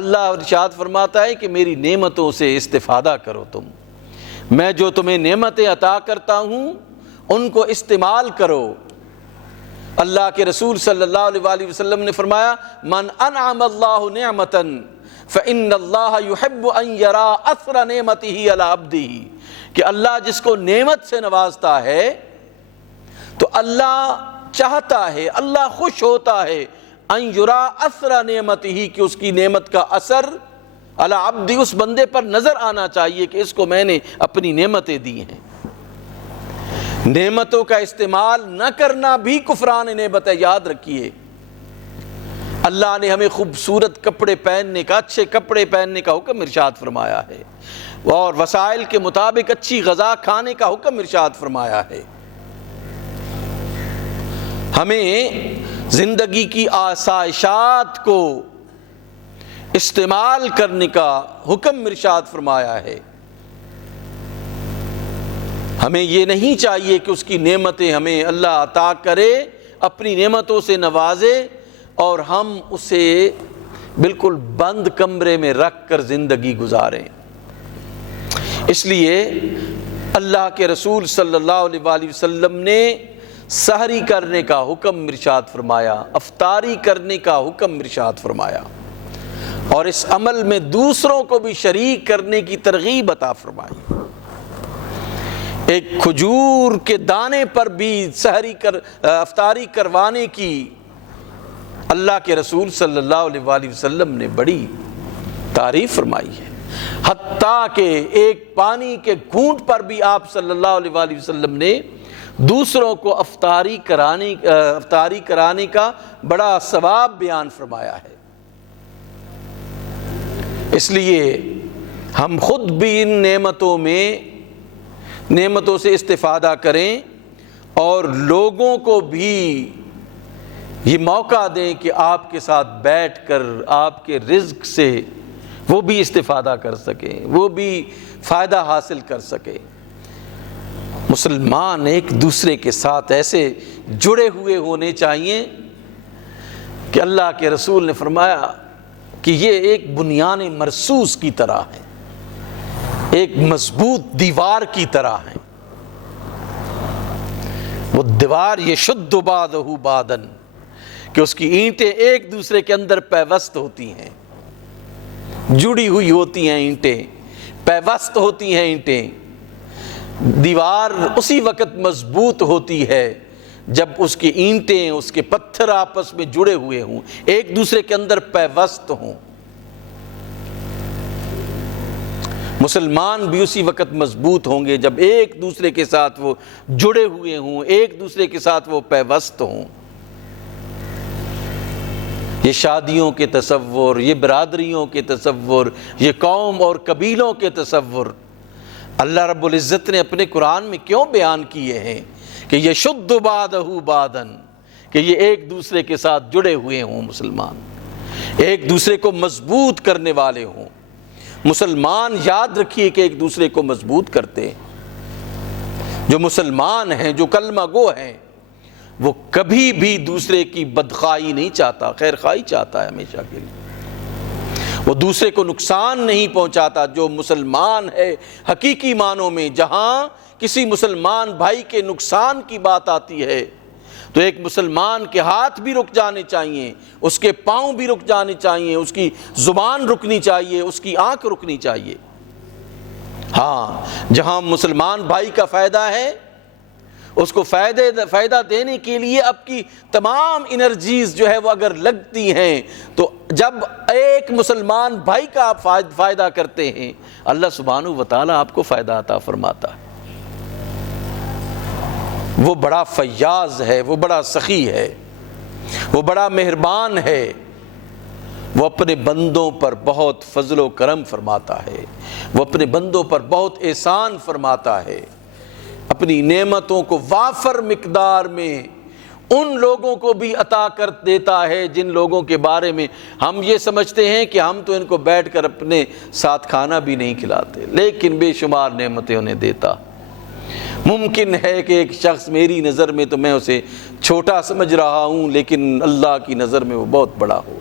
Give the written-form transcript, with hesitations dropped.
اللہ ارشاد فرماتا ہے کہ میری نعمتوں سے استفادہ کرو تم، میں جو تمہیں نعمتیں عطا کرتا ہوں ان کو استعمال کرو۔ اللہ کے رسول صلی اللہ علیہ وآلہ وسلم نے فرمایا من انعم اللہ نعمتا فإن اللہ يحب ان یرا اثر نعمته علی عبدہ، کہ اللہ جس کو نعمت سے نوازتا ہے تو اللہ چاہتا ہے، اللہ خوش ہوتا ہے ان یرا اثر نعمته، کہ اس کی نعمت کا اثر علی عبدہ، اس بندے پر نظر آنا چاہیے کہ اس کو میں نے اپنی نعمتیں دی ہیں۔ نعمتوں کا استعمال نہ کرنا بھی کفران نعمت ہے، یاد رکھیے۔ اللہ نے ہمیں خوبصورت کپڑے پہننے کا، اچھے کپڑے پہننے کا حکم ارشاد فرمایا ہے، اور وسائل کے مطابق اچھی غذا کھانے کا حکم ارشاد فرمایا ہے۔ ہمیں زندگی کی آسائشات کو استعمال کرنے کا حکم ارشاد فرمایا ہے۔ ہمیں یہ نہیں چاہیے کہ اس کی نعمتیں ہمیں اللہ عطا کرے، اپنی نعمتوں سے نوازے اور ہم اسے بالکل بند کمرے میں رکھ کر زندگی گزاریں۔ اس لیے اللہ کے رسول صلی اللہ علیہ وآلہ وسلم نے سحری کرنے کا حکم ارشاد فرمایا، افطاری کرنے کا حکم ارشاد فرمایا، اور اس عمل میں دوسروں کو بھی شریک کرنے کی ترغیب عطا فرمائی۔ ایک کھجور کے دانے پر بھی افطاری کروانے کی اللہ کے رسول صلی اللہ علیہ وآلہ وسلم نے بڑی تعریف فرمائی ہے، حتیٰ کہ ایک پانی کے گھونٹ پر بھی آپ صلی اللہ علیہ وآلہ وسلم نے دوسروں کو افطاری کرانے کا بڑا ثواب بیان فرمایا ہے۔ اس لیے ہم خود بھی ان نعمتوں سے استفادہ کریں اور لوگوں کو بھی یہ موقع دیں کہ آپ کے ساتھ بیٹھ کر آپ کے رزق سے وہ بھی استفادہ کر سکیں، وہ بھی فائدہ حاصل کر سکیں۔ مسلمان ایک دوسرے کے ساتھ ایسے جڑے ہوئے ہونے چاہیے کہ اللہ کے رسول نے فرمایا کہ یہ ایک بنیان مرصوص کی طرح ہے، ایک مضبوط دیوار کی طرح ہے۔ وہ دیوار یشد بعضہ بعضا، کہ اس کی اینٹیں ایک دوسرے کے اندر پیوست ہوتی ہیں، جڑی ہوئی ہوتی ہیں اینٹیں، پیوست ہوتی ہیں اینٹیں۔ دیوار اسی وقت مضبوط ہوتی ہے جب اس کی اینٹیں، اس کے پتھر آپس میں جڑے ہوئے ہوں، ایک دوسرے کے اندر پیوست ہوں۔ مسلمان بھی اسی وقت مضبوط ہوں گے جب ایک دوسرے کے ساتھ وہ جڑے ہوئے ہوں، ایک دوسرے کے ساتھ وہ پیوست ہوں۔ یہ شادیوں کے تصور، یہ برادریوں کے تصور، یہ قوم اور قبیلوں کے تصور اللہ رب العزت نے اپنے قرآن میں کیوں بیان کیے ہیں کہ یشد بعضہ بعضا، کہ یہ ایک دوسرے کے ساتھ جڑے ہوئے ہوں، مسلمان ایک دوسرے کو مضبوط کرنے والے ہوں۔ مسلمان یاد رکھیے کہ ایک دوسرے کو مضبوط کرتے ہیں۔ جو مسلمان ہیں، جو کلمہ گو ہیں، وہ کبھی بھی دوسرے کی بدخواہی نہیں چاہتا، خیر خواہی چاہتا ہے ہمیشہ کے لیے۔ وہ دوسرے کو نقصان نہیں پہنچاتا۔ جو مسلمان ہے حقیقی معنوں میں، جہاں کسی مسلمان بھائی کے نقصان کی بات آتی ہے تو ایک مسلمان کے ہاتھ بھی رک جانے چاہیے، اس کے پاؤں بھی رک جانے چاہیے، اس کی زبان رکنی چاہیے، اس کی آنکھ رکنی چاہیے۔ ہاں، جہاں مسلمان بھائی کا فائدہ ہے اس کو فائدہ دینے کے لیے اب کی تمام انرجیز جو ہے وہ اگر لگتی ہیں، تو جب ایک مسلمان بھائی کا آپ فائدہ کرتے ہیں، اللہ سبحانہ و تعالیٰ آپ کو فائدہ عطا فرماتا ہے۔ وہ بڑا فیاض ہے، وہ بڑا سخی ہے، وہ بڑا مہربان ہے، وہ اپنے بندوں پر بہت فضل و کرم فرماتا ہے، وہ اپنے بندوں پر بہت احسان فرماتا ہے، اپنی نعمتوں کو وافر مقدار میں ان لوگوں کو بھی عطا کر دیتا ہے جن لوگوں کے بارے میں ہم یہ سمجھتے ہیں کہ ہم تو ان کو بیٹھ کر اپنے ساتھ کھانا بھی نہیں کھلاتے، لیکن بے شمار نعمتیں انہیں دیتا۔ ممکن ہے کہ ایک شخص میری نظر میں تو میں اسے چھوٹا سمجھ رہا ہوں، لیکن اللہ کی نظر میں وہ بہت بڑا ہو۔